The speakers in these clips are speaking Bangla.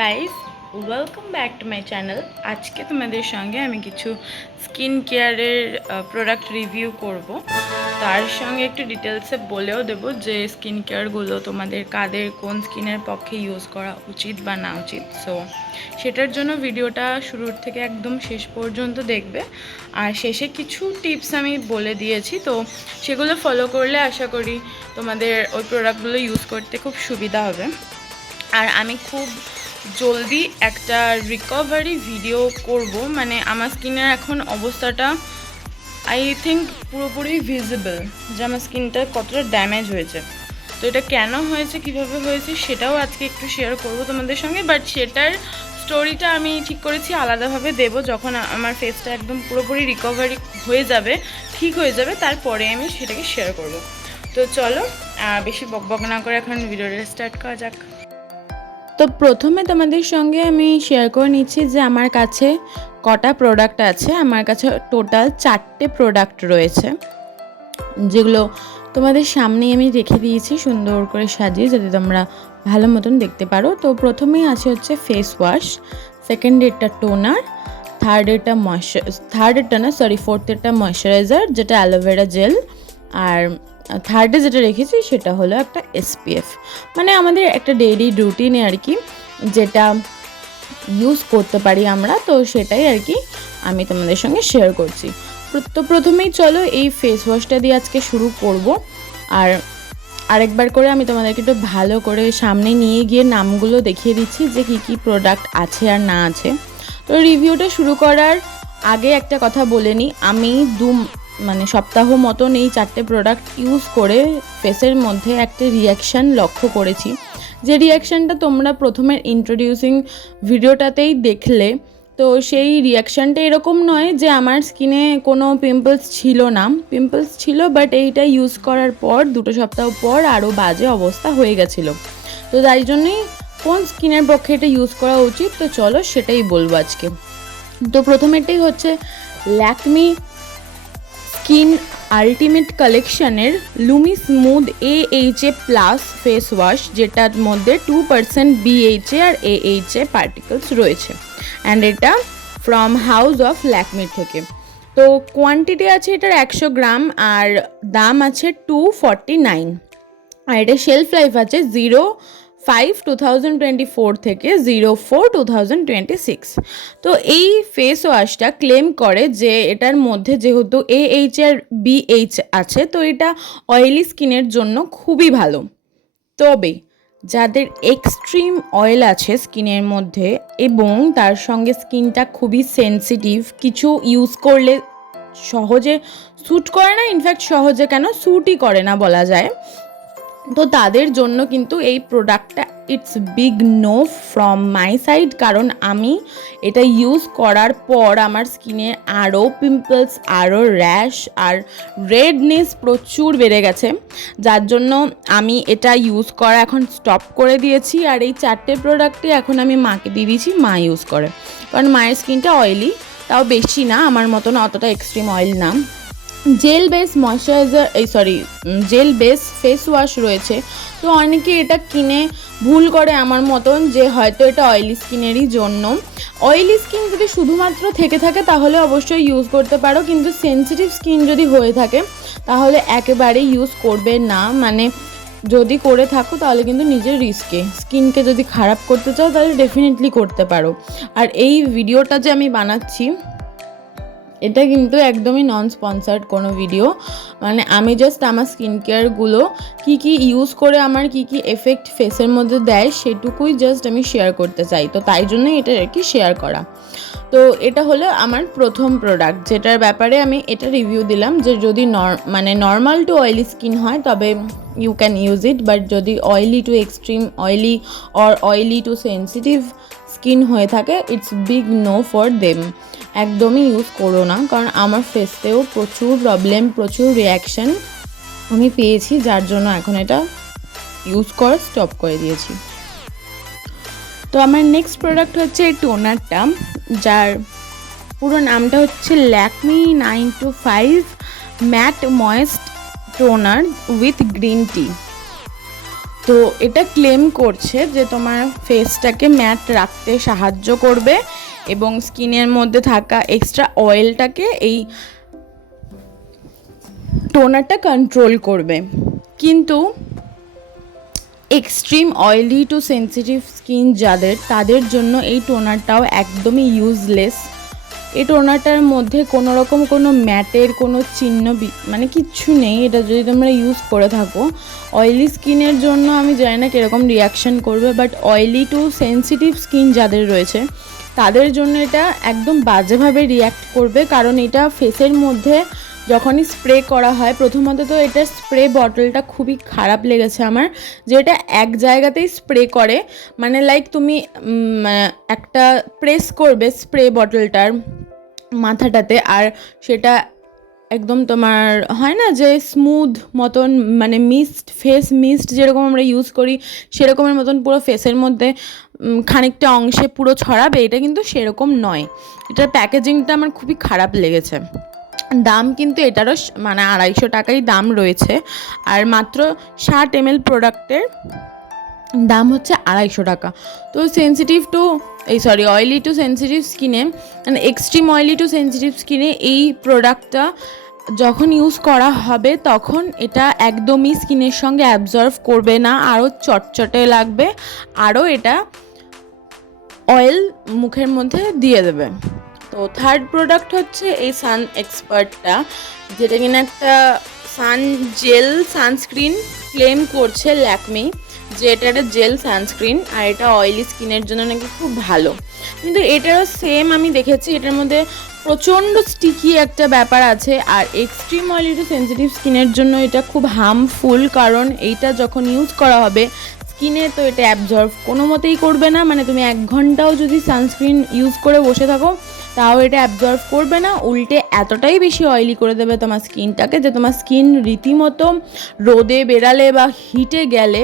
Guys, welcome back to my channel. আজকে তোমাদের সঙ্গে আমি কিছু স্কিন কেয়ারের প্রোডাক্ট রিভিউ করব। তার সঙ্গে একটু ডিটেলসে বলেও দেবো যে স্কিন কেয়ারগুলো তোমাদের কাদের কোন স্কিনের পক্ষে ইউজ করা উচিত বা না উচিত। সো সেটার জন্য ভিডিওটা শুরুর থেকে একদম শেষ পর্যন্ত দেখবে। আর শেষে কিছু টিপস আমি বলে দিয়েছি, তো সেগুলো ফলো করলে আশা করি তোমাদের ওই প্রোডাক্টগুলো ইউজ করতে খুব সুবিধা হবে। আর আমি খুব জলদি একটা রিকভারি ভিডিও করব, মানে আমার স্কিনের এখন অবস্থাটা আই থিঙ্ক পুরোপুরি ভিজিবল যে আমার স্কিনটা কতটা ড্যামেজ হয়েছে। তো এটা কেন হয়েছে, কিভাবে হয়েছে, সেটাও আজকে একটু শেয়ার করব তোমাদের সঙ্গে। বাট সেটার স্টোরিটা আমি ঠিক করেছি আলাদাভাবে দেব যখন আমার ফেসটা একদম পুরোপুরি রিকভারি হয়ে যাবে, ঠিক হয়ে যাবে, তারপরে আমি সেটাকে শেয়ার করব। তো চলো বেশি বকবক না করে এখন ভিডিওটা স্টার্ট করা যাক। তো প্রথমে তোমাদের সঙ্গে আমি শেয়ার করে নিচ্ছি যে আমার কাছে কটা প্রোডাক্ট আছে। আমার কাছে টোটাল 4টে প্রোডাক্ট রয়েছে, যেগুলো তোমাদের সামনেই আমি রেখে দিয়েছি সুন্দর করে সাজিয়ে, যাতে তোমরা ভালো মতন দেখতে পারো। তো প্রথমেই আছে হচ্ছে ফেস ওয়াশ, সেকেন্ড এরটা টোনার, ফোর্থেরটা ময়শ্চারাইজার যেটা অ্যালোভেরা জেল, আর থার্ডে যেটা রেখেছি সেটা হলো একটা SPF, মানে আমাদের একটা ডেইলি রুটিনে আর কি যেটা ইউজ করতে পারি আমরা। তো সেটাই আর কি আমি তোমাদের সঙ্গে শেয়ার করছি। তো প্রথমেই চলো এই ফেস ওয়াশটা দিয়ে আজকে শুরু করব। আর আরেকবার করে আমি তোমাদেরকে একটু ভালো করে সামনে নিয়ে গিয়ে নামগুলো দেখিয়ে দিচ্ছি যে কী কী প্রোডাক্ট আছে আর না আছে। তো রিভিউটা শুরু করার আগে একটা কথা বলে নিই, আমি সপ্তাহ মতন এই 4টে প্রোডাক্ট ইউজ করে ফেসের মধ্যে একটা রিয়াকশান লক্ষ্য করেছি, যে রিয়াকশানটা তোমরা প্রথমের ইন্ট্রোডিউসিং ভিডিওটাতেই দেখলে। তো সেই রিয়াকশানটা এরকম নয় যে আমার স্কিনে কোনো পিম্পলস ছিল না, পিম্পলস ছিল, বাট এইটা ইউজ করার পর 2 সপ্তাহ পর আরও বাজে অবস্থা হয়ে গেছিলো। তো তাই জন্যই কোন স্কিনের পক্ষে এটা ইউজ করা উচিত, তো চলো সেটাই বলবো আজকে। তো প্রথমেরটাই হচ্ছে ল্যাকমি স্কিন আলটিমেট কালেকশনের lumi smooth AHA plus face wash, যেটার মধ্যে 2% BHA আর AHA পার্টিকেলস রয়েছে, অ্যান্ড এটা ফ্রম হাউস অফ ল্যাকমি থেকে। তো কোয়ান্টিটি আছে এটার 100 গ্রাম আর দাম আছে 249, আর এটা শেলফ লাইফ আছে 05/2024 থেকে 04/2026। তো এই ফেস ওয়াশটা ক্লেম করে যে এটার মধ্যে যেহেতু AH আর BH আছে, তো এটা অয়েলি স্কিনের জন্য খুবই ভালো। তবে যাদের এক্সট্রিম অয়েল আছে স্কিনের মধ্যে এবং তার সঙ্গে স্কিনটা খুবই সেন্সিটিভ, কিছু ইউজ করলে সহজে স্যুট করে না, ইনফ্যাক্ট সহজে কেন স্যুটই করে না বলা যায়, তো তাদের জন্য কিন্তু এই প্রোডাক্টটা it's big no from my side. কারণ আমি এটা ইউজ করার পর আমার স্কিনে আরও পিম্পলস, আরও র্যাশ আর রেডনেস প্রচুর বেড়ে গেছে, যার জন্য আমি এটা ইউজ করা এখন স্টপ করে দিয়েছি। আর এই 4টে প্রোডাক্টই এখন আমি মাকে দিয়ে দিয়েছি, মা ইউজ করে, কারণ মায়ের স্কিনটা অয়েলি, তাও বেশি না, আমার মতন অতটা এক্সট্রিম অয়েল না। জেল বেস ফেস ওয়াশ রয়েছে। তো অনেকে এটা কিনে ভুল করে আমার মতন, যে হয়তো এটা অয়েলি স্কিনেরই জন্য। অয়েলি স্কিন যদি শুধুমাত্র থেকে থাকে তাহলে অবশ্যই ইউজ করতে পারো, কিন্তু সেন্সিটিভ স্কিন যদি হয়ে থাকে তাহলে একেবারেই ইউজ করবে না। মানে যদি করে থাকো তাহলে কিন্তু নিজের রিস্কে, স্কিনকে যদি খারাপ করতে চাও তাহলে ডেফিনেটলি করতে পারো। আর এই ভিডিওটা যে আমি বানাচ্ছি এটা কিন্তু একদমই নন স্পন্সার্ড কোনো ভিডিও, মানে আমি জাস্ট আমার স্কিন কেয়ারগুলো কী কী ইউজ করে আমার কী কী এফেক্ট ফেসের মধ্যে দেয় সেটুকুই জাস্ট আমি শেয়ার করতে চাই, তো তাই জন্যই এটা আর কি শেয়ার করা। তো এটা হলো আমার প্রথম প্রোডাক্ট, যেটার ব্যাপারে আমি এটা রিভিউ দিলাম যে যদি নর্মাল টু অয়েলি স্কিন হয় তবে you can use it, but যদি oily to extreme oily or oily to sensitive skin হয়ে থাকে it's big no for them, একদমই ইউজ করো না। কারণ আমার ফেসতেও প্রচুর প্রবলেম, প্রচুর রিয়াকশান আমি পেয়েছি, যার জন্য এখন এটা ইউজ করা স্টপ করে দিয়েছি। তো আমার নেক্সট প্রোডাক্ট হচ্ছে এই টোনারটা, যার পুরো নামটা হচ্ছে Lakme 925 matte moist toner with green tea. তো তো এটা ক্লেম করছে যে তোমার ফেসটাকে ম্যাট রাখতে সাহায্য করবে এবং স্কিনের মধ্যে থাকা এক্সট্রা অয়েলটাকে এই টোনারটা কন্ট্রোল করবে। কিন্তু extreme oily to sensitive skin যাদের, তাদের জন্য এই টোনারটাও একদমই ইউজলেস। এই টোনারটার মধ্যে কোনো রকম কোনো ম্যাটের কোনো চিহ্ন মানে কিচ্ছু নেই। এটা যদি তোমরা ইউজ করে থাকো, অয়েলি স্কিনের জন্য আমি জানি না কীরকম রিয়াকশান করবে, but oily to sensitive skin যাদের রয়েছে তাদের জন্য এটা একদম বাজেভাবে রিয়্যাক্ট করবে। কারণ এটা ফেসের মধ্যে যখনই স্প্রে করা হয়, প্রথমত তো এটার স্প্রে বটলটা খুবই খারাপ লেগেছে আমার, যে এটা এক জায়গাতেই স্প্রে করে, মানে লাইক তুমি একটা প্রেস করবে স্প্রে বটলটার মাথাটাতে, আর সেটা একদম তোমার হয় না যে স্মুথ মতন, মানে মিস্ট, ফেস মিস্ট যেরকম আমরা ইউজ করি সেরকমের মতন পুরো ফেসের মধ্যে খানিকটা অংশে পুরো ছড়াবে, এটা কিন্তু সেরকম নয়। এটার প্যাকেজিংটা আমার খুবই খারাপ লেগেছে। দাম কিন্তু এটারও মানে 250 টাকাই দাম রয়েছে, আর মাত্র 60 ml প্রোডাক্টের দাম হচ্ছে 250 টাকা। তো sensitive two oily to sensitive স্কিনে, মানে এক্সট্রিম অয়েলি টু সেন্সিটিভ স্কিনে এই প্রোডাক্টটা যখন ইউজ করা হবে তখন এটা একদমই স্কিনের সঙ্গে অ্যাবজর্ভ করবে না, আরও চটচটে লাগবে, আরও এটা অয়েল মুখের মধ্যে দিয়ে দেবে। তো থার্ড প্রোডাক্ট হচ্ছে এই সান এক্সপার্টটা, যেটা কিনা একটা সানস্ক্রিন ক্লেম করছে ল্যাকমি, যে এটা একটা জেল সানস্ক্রিন, আর এটা অয়েলি স্কিনের জন্য নাকি খুব ভালো। কিন্তু এটারও সেম আমি দেখেছি, এটার মধ্যে প্রচণ্ড স্টিকি একটা ব্যাপার আছে, আর এক্সট্রিম অয়েলি টু সেন্সিটিভ স্কিনের জন্য এটা খুব হার্মফুল। কারণ এইটা যখন ইউজ করা হবে স্কিনে, তো এটা অ্যাবজর্ভ কোনো মতেই করবে না। মানে তুমি 1 ঘন্টাও যদি সানস্ক্রিন ইউজ করে বসে থাকো তাও এটা অ্যাবজর্ভ করবে না, উল্টে এতটাই বেশি অয়েলি করে দেবে তোমার স্কিনটাকে যে তোমার স্কিন রীতিমতো রোদে বেরালে বা হিটে গেলে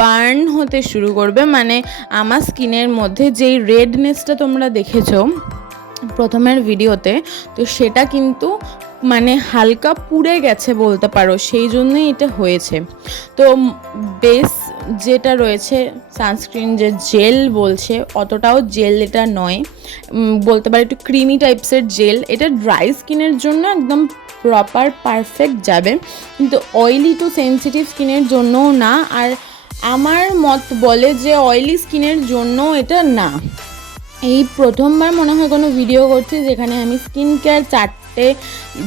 বার্ন হতে শুরু করবে। মানে আমার স্কিনের মধ্যে যেই রেডনেসটা তোমরা দেখেছো প্রথমের ভিডিওতে, তো সেটা কিন্তু মানে হালকা পুড়ে গেছে বলতে পারো, সেই জন্যই এটা হয়েছে। তো বেস যেটা রয়েছে সানস্ক্রিন যে জেল বলছে, অতটাও জেল এটা নয়, বলতে পারো একটু ক্রিমি টাইপসের জেল। এটা ড্রাই স্কিনের জন্য একদম প্রপার পারফেক্ট যাবে, কিন্তু অয়েলি টু সেন্সিটিভ স্কিনের জন্যও না। আর আমার মত বলে যে অয়েলি স্কিনের জন্য এটা না। এই প্রথমবার মনে হয় কোনো ভিডিও করছি যেখানে আমি স্কিন কেয়ার 4টে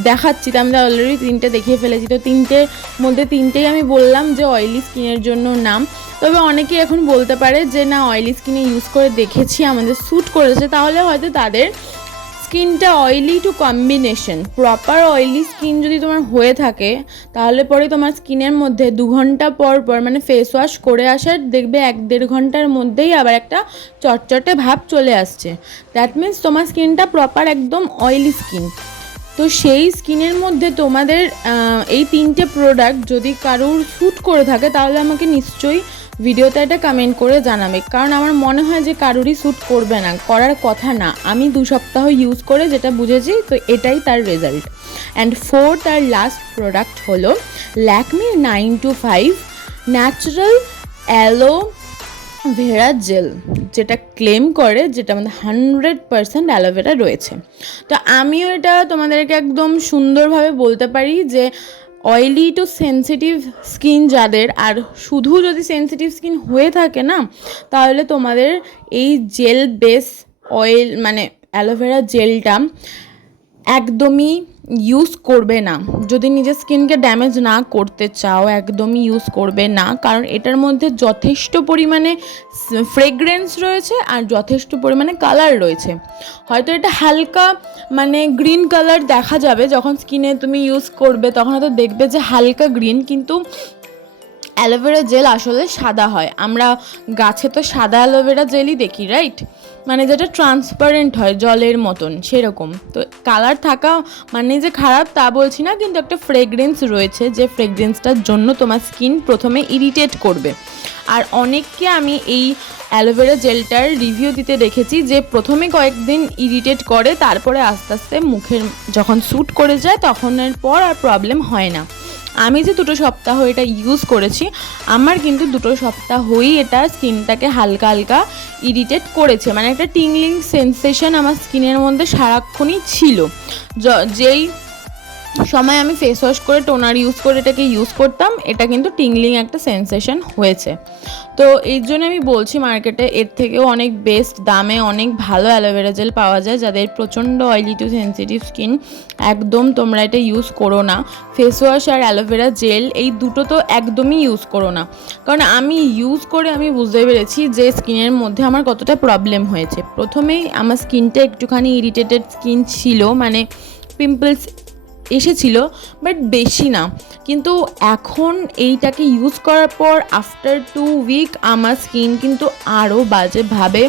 দেখাচ্ছি, তো আমি অলরেডি 3টে দেখিয়ে ফেলেছি। তো 3টের মধ্যে 3টেই আমি বললাম যে অয়েলি স্কিনের জন্য নাম। তবে অনেকেই এখন বলতে পারে যে না, অয়েলি স্কিনে ইউজ করে দেখেছি আমাদের স্যুট করেছে, তাহলে হয়তো তাদের স্কিনটা oily two combination. Proper oily skin যদি তোমার হয়ে থাকে তাহলে পরে তোমার স্কিনের মধ্যে 2 ঘন্টা পর পর মানে ফেস ওয়াশ করে আসার দেখবে 1-1.5 ঘন্টার মধ্যেই আবার একটা চটচটে ভাব চলে আসছে। দ্যাট মিন্স তোমার স্কিনটা প্রপার একদম অয়েলি স্কিন। তো সেই স্কিনের মধ্যে তোমাদের এই 3টে প্রোডাক্ট যদি কারোর শ্যুট করে থাকে তাহলে আমাকে নিশ্চয়ই ভিডিওতে এটা কমেন্ট করে জানাবে, কারণ আমার মনে হয় যে কারোরই শ্যুট করবে না, করার কথা না। আমি 2 সপ্তাহ ইউজ করে যেটা বুঝেছি, তো এটাই তার রেজাল্ট। অ্যান্ড ফোর্থ আর লাস্ট প্রোডাক্ট হলো ল্যাকমি 925 ন্যাচারাল অ্যালোভেরা জেল, যেটা ক্লেম করে যেটা আমাদের 100% অ্যালোভেরা রয়েছে। তো আমিও এটা তোমাদেরকে একদম সুন্দরভাবে বলতে পারি যে অয়েলি টু সেন্সিটিভ স্কিন যাদের, আর শুধু যদি সেন্সিটিভ স্কিন হয়ে থাকে না, তাহলে তোমাদের এই জেল বেস অয়েল মানে অ্যালোভেরা জেলটা একদমই ইউজ করবে না। যদি নিজের স্কিনকে ড্যামেজ না করতে চাও একদমই ইউজ করবে না, কারণ এটার মধ্যে যথেষ্ট পরিমাণে ফ্রেগ্রেন্স রয়েছে আর যথেষ্ট পরিমাণে কালার রয়েছে। হয়তো এটা হালকা মানে গ্রিন কালার দেখা যাবে যখন স্কিনে তুমি ইউজ করবে, তখন হয়তো দেখবে যে হালকা গ্রিন, কিন্তু অ্যালোভেরা জেল আসলে সাদা হয়। আমরা গাছে তো সাদা অ্যালোভেরা জেলই দেখি, রাইট? মানে যেটা ট্রান্সপারেন্ট হয় জলের মতন সেরকম। তো কালার থাকা মানে যে খারাপ তা বলছি না, কিন্তু একটা ফ্রেগ্রেন্স রয়েছে যে ফ্রেগ্রেন্সটার জন্য তোমার স্কিন প্রথমে ইরিটেট করবে। আর অনেককে আমি এই অ্যালোভেরা জেলটার রিভিউ দিতে দেখেছি যে প্রথমে কয়েকদিন ইরিটেট করে, তারপরে আস্তে আস্তে মুখের যখন শ্যুট করে যায় তখনের পর আর প্রবলেম হয় না। আমি যে 2 সপ্তাহ এটা ইউজ করেছি, আমার কিন্তু 2 সপ্তাহই এটা স্কিনটাকে হালকা হালকা ইরিটেট করেছে, মানে একটা টিংলিং সেন্সেশন আমার স্কিনের মধ্যে সারাক্ষণই ছিল। যেই সময় আমি ফেস ওয়াশ করে টোনার ইউজ করে এটাকে ইউজ করতাম, এটা কিন্তু টিংলিং একটা সেন্সেশন হয়েছে। তো এই জন্য আমি বলছি মার্কেটে এর থেকেও অনেক বেস্ট দামে অনেক ভালো অ্যালোভেরা জেল পাওয়া যায়। যাদের প্রচণ্ড অয়েলি টু সেন্সিটিভ স্কিন, একদম তোমরা এটা ইউজ করো না। ফেস ওয়াশ আর অ্যালোভেরা জেল এই দুটো তো একদমই ইউজ করো না, কারণ আমি ইউজ করে আমি বুঝতে পেরেছি যে স্কিনের মধ্যে আমার কতটা প্রবলেম হয়েছে। প্রথমেই আমার স্কিনটা একটুখানি ইরিটেটেড স্কিন ছিল, মানে পিম্পলস এসেছিল, বাট বেশি না। কিন্তু এখন এইটাকে ইউজ করার পর আফটার 2 উইক আমার স্কিন কিন্তু আরও বাজেভাবে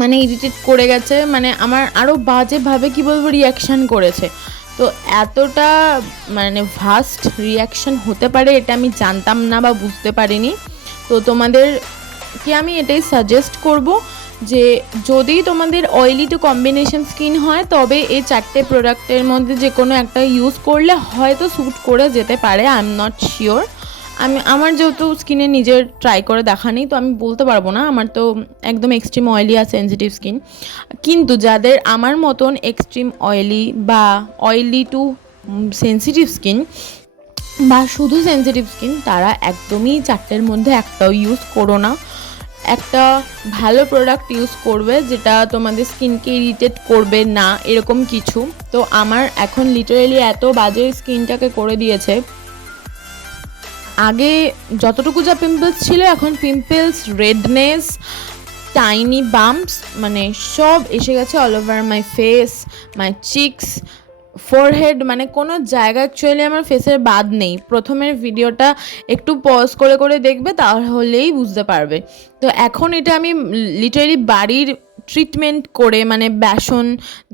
মানে ইরিটেট করে গেছে, মানে আমার আরও বাজেভাবে কী বলবো রিয়াকশান করেছে। তো এতটা মানে ভাস্ট রিয়াকশান হতে পারে এটা আমি জানতাম না বা বুঝতে পারিনি। তো তোমাদেরকে আমি এটাই সাজেস্ট করব যে যদি তোমাদের অয়েলি টু কম্বিনেশন স্কিন হয়, তবে এই 4টে প্রোডাক্টের মধ্যে যে কোনো একটা ইউজ করলে হয়তো স্যুট করে যেতে পারে। আই এম নট শিওর, আমার যেহেতু স্কিনে নিজের ট্রাই করে দেখা নেই, তো আমি বলতে পারবো না। আমার তো একদম এক্সট্রিম অয়েলি আর সেন্সিটিভ স্কিন। কিন্তু যাদের আমার মতন এক্সট্রিম অয়েলি বা অয়েলি টু সেন্সিটিভ স্কিন বা শুধু সেন্সিটিভ স্কিন, তারা একদমই 4টের মধ্যে একটাও ইউজ করো না। একটা ভালো প্রোডাক্ট ইউজ করবে যেটা তোমাদের স্কিনকে ইরিটেট করবে না, এরকম কিছু। তো আমার এখন লিটারেলি এত বাজে স্কিনটাকে করে দিয়েছে। আগে যতটুকু যা পিম্পলস ছিল, এখন পিম্পলস, রেডনেস, টাইনি বাম্পস মানে সব এসে গেছে all over my face, my Cheeks, forehead, মানে কোনো জায়গা অ্যাকচুয়ালি আমার ফেসের বাদ নেই। প্রথমের ভিডিওটা একটু পজ করে করে দেখবে, তাহলেই বুঝতে পারবে। তো এখন এটা আমি লিটারালি বাড়ির ট্রিটমেন্ট করে, মানে বেসন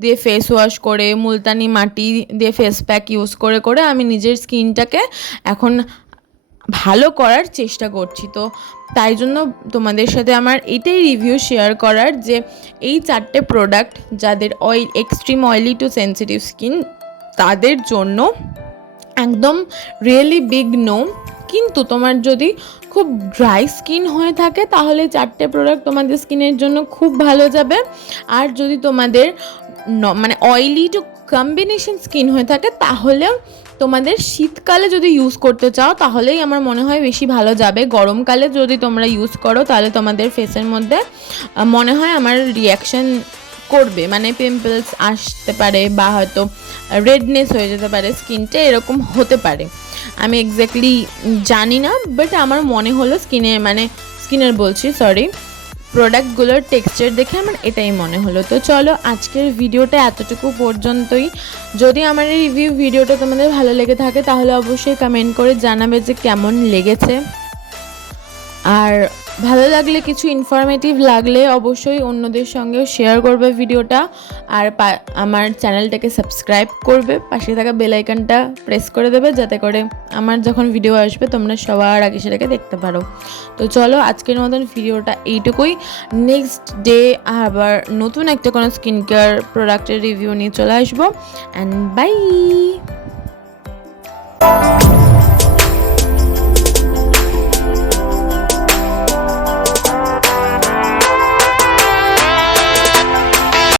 দিয়ে ফেস ওয়াশ করে, মুলতানি মাটি দিয়ে ফেস প্যাক ইউজ করে করে আমি নিজের স্কিনটাকে এখন ভালো করার চেষ্টা করছি। তো তাই জন্য তোমাদের সাথে আমার এটাই রিভিউ শেয়ার করার যে এই 4টে প্রোডাক্ট যাদের extreme oily to sensitive skin, তাদের জন্য একদম রিয়েলি বিগ নো। কিন্তু তোমার যদি খুব ড্রাই স্কিন হয়ে থাকে, তাহলে 4টে প্রোডাক্ট তোমাদের স্কিনের জন্য খুব ভালো যাবে। আর যদি তোমাদের মানে অয়েলি টু কম্বিনেশন স্কিন হয়ে থাকে, তাহলেও তোমাদের শীতকালে যদি ইউজ করতে চাও, তাহলেই আমার মনে হয় বেশি ভালো যাবে। গরমকালে যদি তোমরা ইউজ করো, তাহলে তোমাদের ফেসের মধ্যে মনে হয় আমার রিয়াকশান করবে, মানে পিম্পলস আসতে পারে বা হয়তো রেডনেস হয়ে যেতে পারে স্কিনটা, এরকম হতে পারে। আমি এক্স্যাক্টলি জানি না, বাট আমার মনে হলো স্কিনের বলছি সরি, প্রোডাক্টগুলোর টেক্সচার দেখে আমার এটাই মনে হলো। তো চলো আজকের ভিডিওটা এতটুকু পর্যন্তই। যদি আমার এই রিভিউ ভিডিওটা তোমাদের ভালো লেগে থাকে, তাহলে অবশ্যই কমেন্ট করে জানাবে যে কেমন লেগেছে। আর ভালো লাগলে, কিছু ইনফরমেটিভ লাগলে অবশ্যই অন্যদের সঙ্গেও শেয়ার করবে ভিডিওটা। আর আমার চ্যানেলটাকে সাবস্ক্রাইব করবে, পাশে থাকা বেল আইকনটা প্রেস করে দেবে, যাতে করে আমার যখন ভিডিও আসবে তোমরা সবার আগে সেটাকে দেখতে পারো। তো চলো আজকের মতন ভিডিওটা এইটুকুই। নেক্সট ডে আবার নতুন একটা কোনো স্কিন কেয়ার প্রোডাক্টের রিভিউ নিয়ে চলে আসবো। And by.